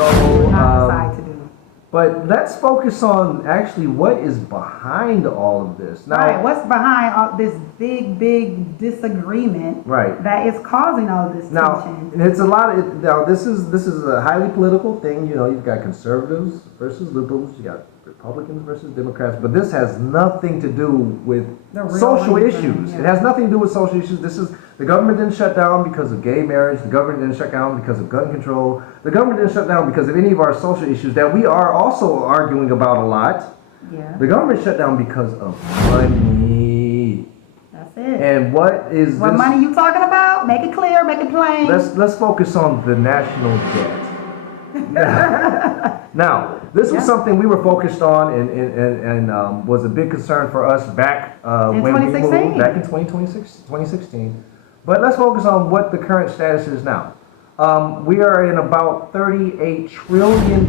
So, not decide to do. but let's focus on actually what is behind all of this. Now, Right, what's behind all this big disagreement right. that is causing all of this Now, tension? it's a lot of, now this is a highly political thing. You know, you've got conservatives versus liberals, you got Republicans versus Democrats, but this has nothing to do with The real social reason, issues. yeah. It has nothing to do with social issues. This is, the government didn't shut down because of gay marriage. The government didn't shut down because of gun control. The government didn't shut down because of any of our social issues that we are also arguing about a lot. Yeah, The government shut down because of money. that's it. And what is What this? money you talking about? Make it clear, make it plain. Let's focus on the national debt. Now, this was something we were focused on and was a big concern for us back In when we 2016. moved back in 2016. But let's focus on what the current status is now. We are in about $38 trillion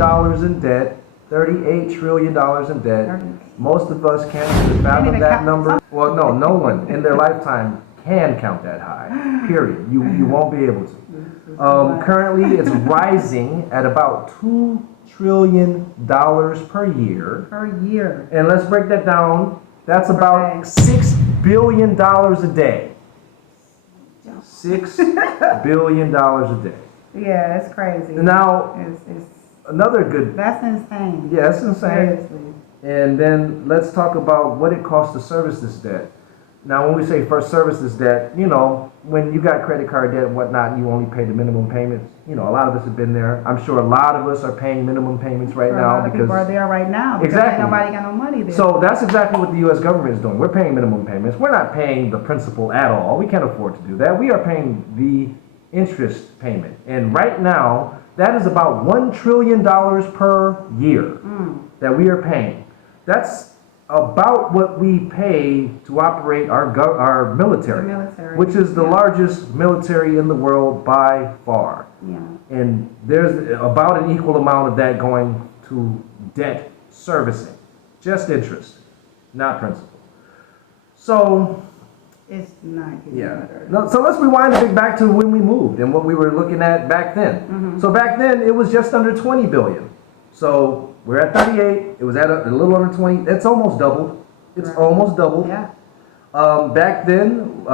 in debt. $38 trillion in debt. Most of us can't even fathom that number. Well, no one in their lifetime can count that high. Period. You won't be able to. Currently, it's rising at about $2 trillion per year. Per year. And let's break that down. That's about $6 billion a day. $6 billion a day. Yeah, it's crazy. Now, it's another good. that's insane. Yeah, that's insane. Seriously. And then let's talk about what it costs to service this debt. Now, when we say first service this debt, you know, when you got credit card debt and whatnot, you only pay the minimum payments. You know, a lot of us have been there. I'm sure a lot of us are paying minimum payments right A now lot of people are there right now because Exactly. ain't nobody got no money there. So that's exactly what the U.S. government is doing. We're paying minimum payments. We're not paying the principal at all. We can't afford to do that. We are paying the interest payment. And right now, that is about $1 trillion per year that we are paying. That's about what we pay to operate our military, which is the largest military in the world by far. Yeah. And there's about an equal amount of that going to debt servicing, just interest, not principal. So, It's not getting yeah. better. No, so let's rewind a bit back to when we moved and what we were looking at back then. So back then it was just under 20 billion. So we're at 38. It was at a little under 20. It's almost doubled. It's almost doubled. Yeah. Back then,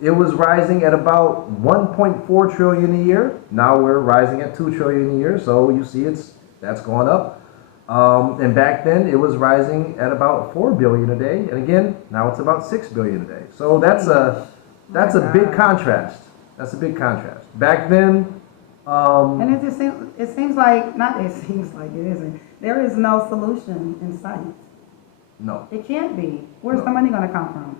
it was rising at about 1.4 trillion a year. Now we're rising at 2 trillion a year. So you see, that's gone up. And back then, it was rising at about 4 billion a day. And again, now it's about 6 billion a day. So that's a big contrast. That's a big contrast. Back then. And it seems like, not it seems like it isn't. There is no solution in sight. No. It can't be. Where's the money going to come from?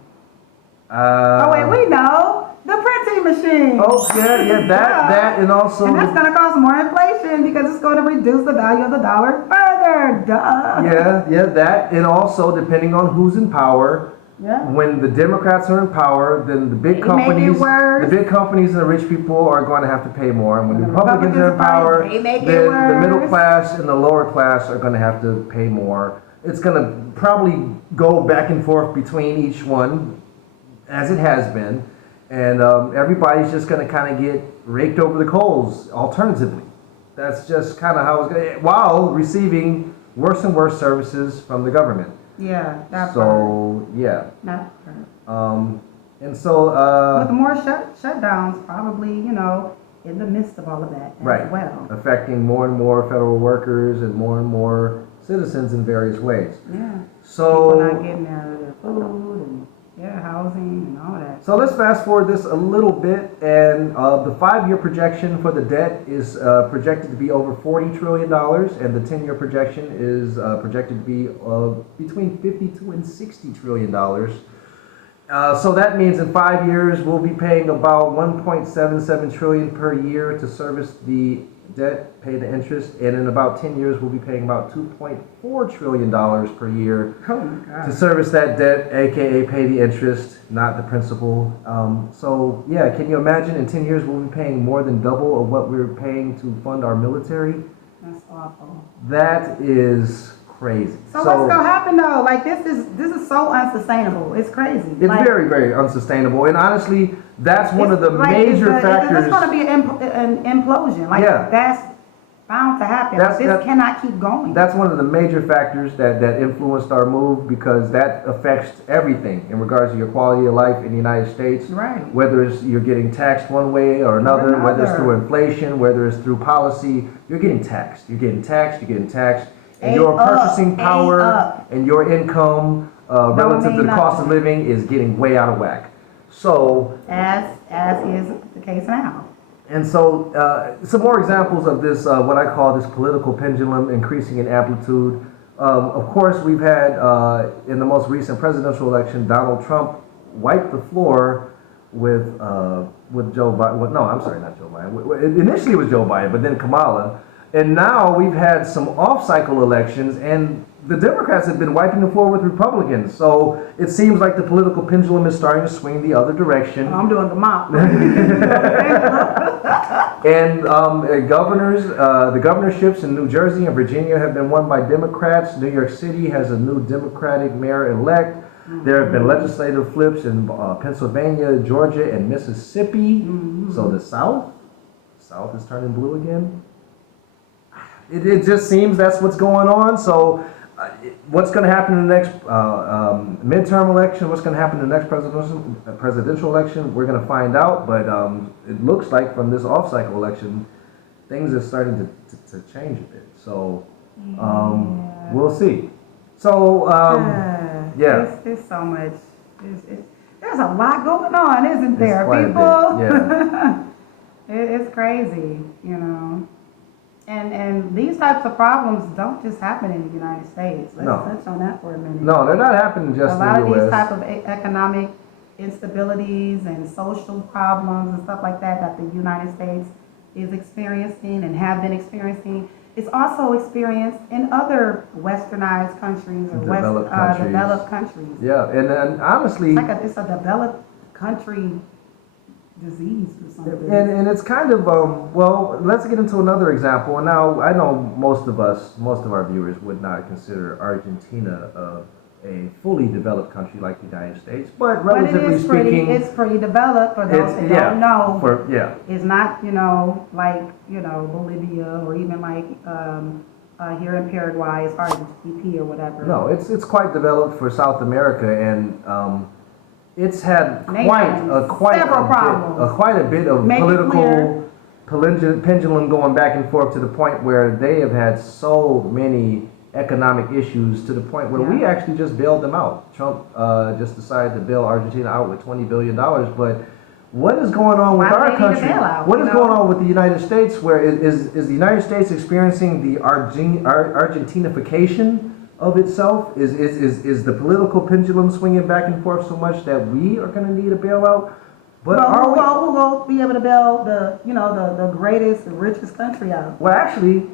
Oh wait, we know. The printing machine. Oh, yeah, that, and also. And that's going to cause more inflation because it's going to reduce the value of the dollar further. Duh. Yeah, that, and also depending on who's in power. Yeah. When the Democrats are in power, then the big companies and the rich people are going to have to pay more. And when the Republicans are in power, then the middle class and the lower class are going to have to pay more. It's going to probably go back and forth between each one, as it has been. And everybody's just going to kind of get raked over the coals, alternatively. That's just kind of how it's going to, while receiving worse and worse services from the government. Yeah, that So, yeah. That part. And so, With more shutdowns, probably, in the midst of all of that as well. affecting more and more federal workers and more citizens in various ways. Yeah. So, People not getting their food and housing and all that. So let's fast forward this a little bit, and the 5-year projection for the debt is projected to be over $40 trillion, and the 10-year projection is projected to be between $52 and $60 trillion. So that means in 5 years we'll be paying about $1.77 trillion per year to service the debt, pay the interest, and in about 10 years we'll be paying about $2.4 trillion per year to service that debt, aka pay the interest, not the principal. So yeah, can you imagine in 10 years we'll be paying more than double of what we're paying to fund our military? That's awful. That is crazy. So what's gonna happen though? Like this is so unsustainable. It's crazy. It's very, very unsustainable, and honestly, that's one of the major factors. It's going to be an implosion. That's bound to happen. This cannot keep going. That's one of the major factors that influenced our move, because that affects everything in regards to your quality of life in the United States. Right. Whether it's you're getting taxed one way or another, whether it's through inflation, whether it's through policy, you're getting taxed. You're getting taxed. You're getting taxed. And your purchasing power and your income relative to the cost of living is getting way out of whack. So, as is the case now. And so, some more examples of this, what I call this political pendulum increasing in amplitude. Of course, we've had, in the most recent presidential election, Donald Trump wiped the floor with Joe Biden. Well, no, I'm sorry, not Joe Biden. Initially it was Joe Biden, but then Kamala. And now we've had some off-cycle elections, and the Democrats have been wiping the floor with Republicans. So it seems like the political pendulum is starting to swing the other direction. I'm doing the mop. And governors, the governorships in New Jersey and Virginia have been won by Democrats. New York City has a new Democratic mayor-elect. There have been legislative flips in Pennsylvania, Georgia, and Mississippi. So the South is turning blue again. It just seems that's what's going on. So what's going to happen in the next midterm election, what's going to happen in the next presidential election, we're going to find out. But it looks like from this off-cycle election, things are starting to change a bit. So we'll see. So, yeah. There's so much. There's a lot going on, isn't there, people? Yeah. It's crazy, you know. And these types of problems don't just happen in the United States. Let's touch on that for a minute. No, they're not happening just in the U.S. A lot of these type of economic instabilities and social problems and stuff like that the United States is experiencing and have been experiencing, it's also experienced in other westernized countries or developed countries. Yeah, and honestly, it's a developed country disease or something. And it's kind of, well, let's get into another example. And now, I know most of our viewers would not consider Argentina a fully developed country like the United States, but relatively speaking, it's pretty developed for those that don't know. It's not, like, Bolivia or even like here in Paraguay as far as GDP or whatever. No, it's quite developed for South America, and it's had quite a bit of political pendulum going back and forth, to the point where they have had so many economic issues, to the point where we actually just bailed them out. Trump just decided to bail Argentina out with $20 billion. But what is going on with our country? What is going on with the United States? Where is the United States experiencing the Argentinification of itself? Is the political pendulum swinging back and forth so much that we are going to need a bailout? But who will be able to bail the greatest, the richest country out? Well, actually,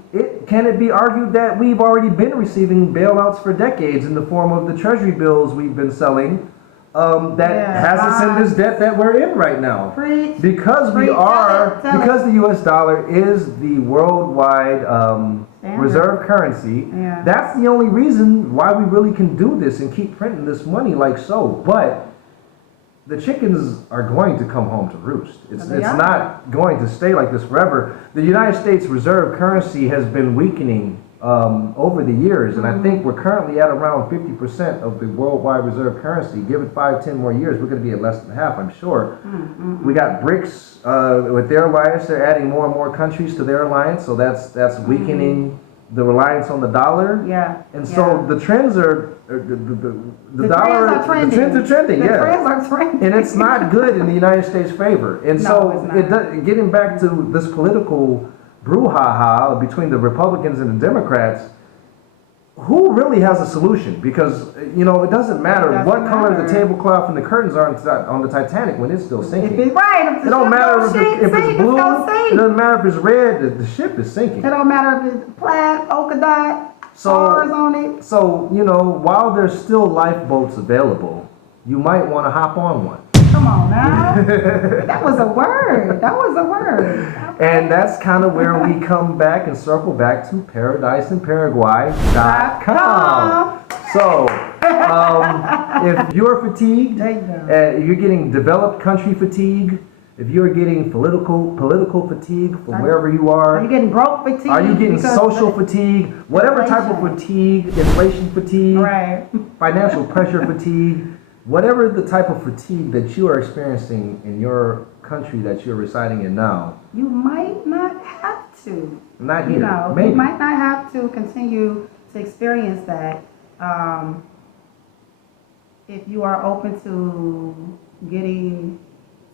can it be argued that we've already been receiving bailouts for decades in the form of the treasury bills we've been selling has us in this debt that we're in right now? Because the U.S. dollar is the worldwide reserve currency. That's the only reason why we really can do this and keep printing this money like so. But the chickens are going to come home to roost. It's not going to stay like this forever. The United States reserve currency has been weakening over the years, and I think we're currently at around 50% of the worldwide reserve currency. Give it 5-10 more years, we're going to be at less than half, I'm sure. We got BRICS with their alliance. They're adding more and more countries to their alliance, so that's weakening the reliance on the dollar. And so the trends are the trends are trending. And it's not good in the United States' favor. And getting back to this political brouhaha between the Republicans and the Democrats, who really has a solution? Because it doesn't matter what color the tablecloth and the curtains are on the Titanic when it's still sinking. It don't matter if it's blue. It doesn't matter if it's red. The ship is sinking. It don't matter if it's plaid, polka dot, stars on it. So while there's still lifeboats available, you might want to hop on one. Come on now. That was a word. And that's kind of where we come back and circle back to ParadiseInParaguay.com. So, if you're fatigued, you're getting developed country fatigue, if you're getting political fatigue from wherever you Are are, you getting broke fatigue? are you getting because social fatigue, whatever type of fatigue, inflation fatigue, Right. financial pressure fatigue, whatever the type of fatigue that you are experiencing in your country that you're residing in now, You might not have to. not here, You know, maybe. you might not have to continue to experience that if you are open to getting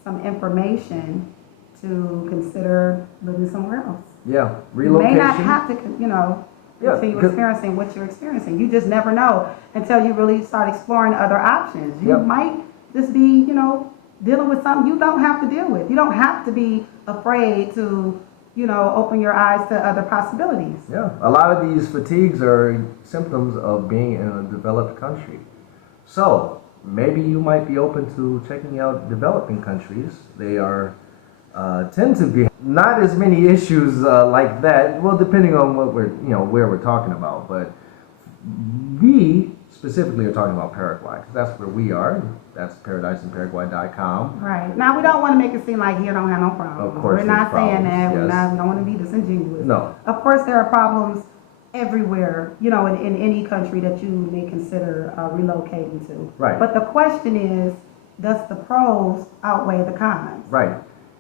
some information to consider living somewhere else. Yeah, You relocation. may not have to, Yeah, continue 'cause- experiencing what you're experiencing. You just never know until you really start exploring other options. You Yep. might just be, dealing with something you don't have to deal with. You don't have to be afraid to, open your eyes to other possibilities. Yeah, a lot of these fatigues are symptoms of being in a developed country. So maybe you might be open to checking out developing countries. They are tend to be not as many issues like that. Well, depending on what where we're talking about, but we specifically are talking about Paraguay because that's where we are. That's ParadiseInParaguay.com. Right. Now, we don't want to make it seem like here don't have no problems. Of course We're not there's saying that. problems, We don't want to be disingenuous. No. Of course, there are problems everywhere, in any country that you may consider relocating to. Right. But the question is, does the pros outweigh the cons? Right.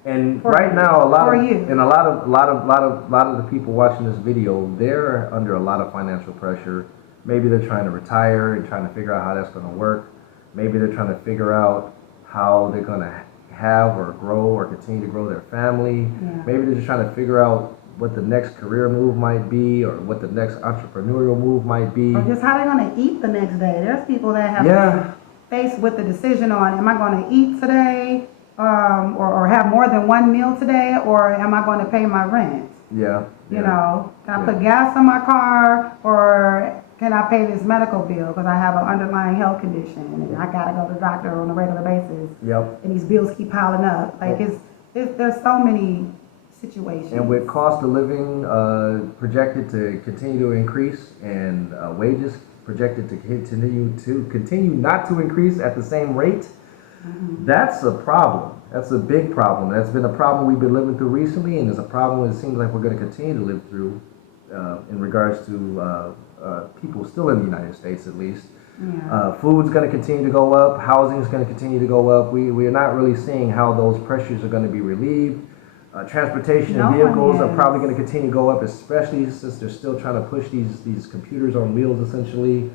And For right you. now, For you. a lot of the people watching this video, they're under a lot of financial pressure. Maybe they're trying to retire and trying to figure out how that's going to work. Maybe they're trying to figure out how they're going to have or grow or continue to grow their family. Yeah. Maybe they're just trying to figure out what the next career move might be or what the next entrepreneurial move might be. Or just how they're going to eat the next day. There's people that have Yeah. faced with the decision on, am I going to eat today, or have more than one meal today, or am I going to pay my rent? Yeah. Can I Yeah. put gas in my car, or can I pay this medical bill because I have an underlying health condition and I gotta go to the doctor on a regular basis? Yep. And these bills keep piling up. Like there's so many situations. And with cost of living projected to continue to increase and wages projected to continue not to increase at the same rate, that's a problem. That's a big problem. That's been a problem we've been living through recently, and it's a problem it seems like we're going to continue to live through in regards to people still in the United States, at least. Yeah. Food's going to continue to go up. Housing is going to continue to go up. We are not really seeing how those pressures are going to be relieved. Transportation and vehicles are probably going to continue to go up, especially since they're still trying to push these computers on wheels, essentially.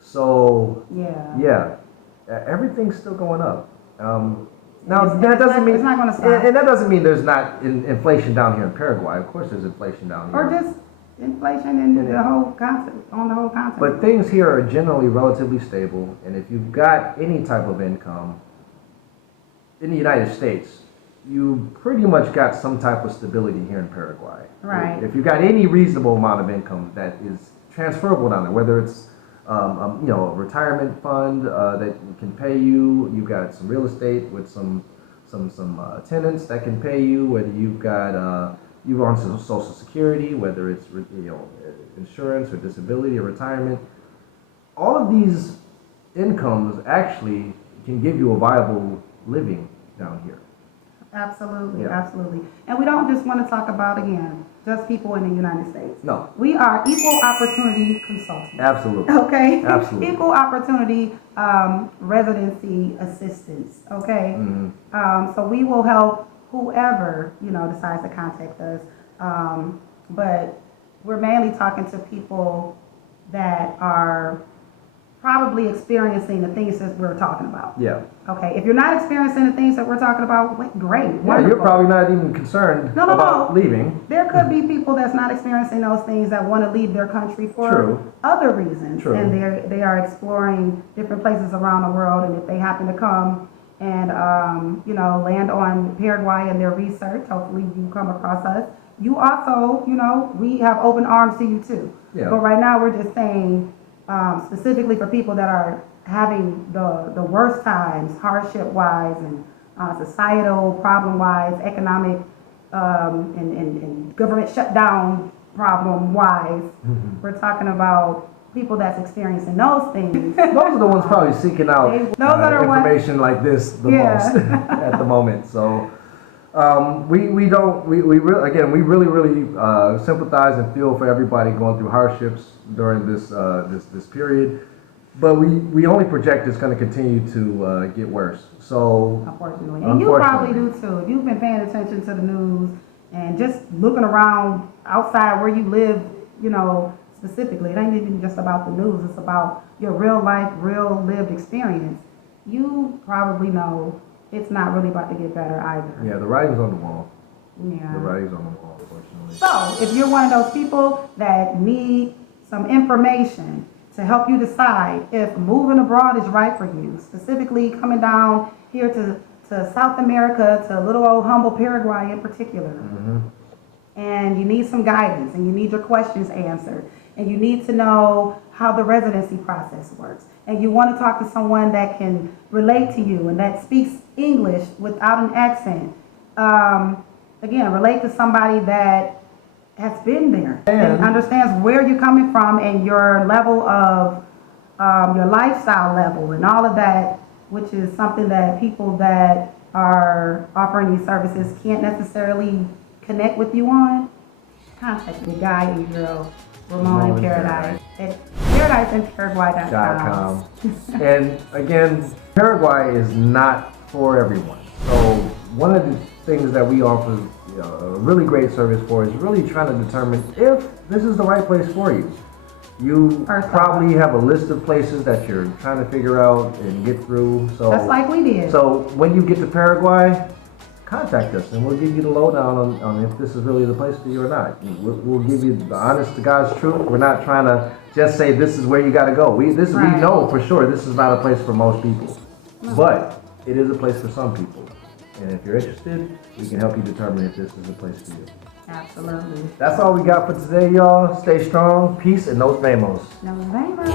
So yeah, everything's still going up. Now that doesn't mean it's not going to stop. and that doesn't mean there's not inflation down here in Paraguay. Of course, there's inflation down here. Or just inflation in the whole continent, on the whole continent. But things here are generally relatively stable, and if you've got any type of income in the United States, you pretty much got some type of stability here in Paraguay. Right. If you've got any reasonable amount of income that is transferable down there, whether it's a retirement fund that can pay you, you've got some real estate with some tenants that can pay you, whether you've got you're on Social Security, whether it's insurance or disability or retirement, all of these incomes actually can give you a viable living down here. Absolutely, Yeah. absolutely. And we don't just want to talk about, again, just people in the United States. No. We are equal opportunity consultants. Absolutely. Okay? Absolutely. Equal opportunity residency assistance. Okay? Mm-hmm. So we will help whoever, decides to contact us. But we're mainly talking to people that are probably experiencing the things that we're talking about. Yeah. Okay, if you're not experiencing the things that we're talking about, great. Yeah, Wonderful. you're probably not even concerned about leaving. There could be people that's not experiencing those things that want to leave their country for True. other reasons. True. And they are exploring different places around the world. And if they happen to come and, land on Paraguay in their research, hopefully you come across us. You also, we have open arms to you too. Yeah. But right now we're just saying, specifically for people that are having the worst times, hardship-wise and societal problem-wise, economic and government shutdown problem-wise. Mm-hmm. We're talking about people that's experiencing those things. Those are the ones probably seeking out Those are the ones- information like this the Yeah. most at the moment. So We don't, we really, again, we really sympathize and feel for everybody going through hardships during this period. But we only project it's going to continue to get worse. So Unfortunately. And you probably do too. If you've been paying attention to the news and just looking around outside where you live, you know, specifically, it ain't even just about the news, it's about your real life, real lived experience. You probably know it's not really about to get better either. Yeah, the writing's on the wall. Yeah. The writing's on the wall, unfortunately. So, if you're one of those people that need some information to help you decide if moving abroad is right for you, specifically coming down here to South America, to little old humble Paraguay in particular, and you need some guidance and you need your questions answered, and you need to know how the residency process works, and you want to talk to someone that can relate to you and that speaks English without an accent, again, relate to somebody that has been there and understands where you're coming from and your level of your lifestyle level and all of that, which is something that people that are offering these services can't necessarily connect with you on. Contact the guy and girl Ramon in Paradise at ParadiseInParaguay.com. And again, Paraguay is not for everyone. So one of the things that we offer a really great service for is really trying to determine if this is the right place for you. You probably have a list of places that you're trying to figure out and get through. So just like we did. So when you get to Paraguay, contact us and we'll give you the lowdown on if this is really the place for you or not. We'll give you the honest to God's truth. We're not trying to just say this is where you got to go. We know for sure this is not a place for most people, but it is a place for some people. And if you're interested, we can help you determine if this is a place for you. Absolutely. That's all we got for today, y'all. Stay strong, peace, and nos vemos. Nos vemos.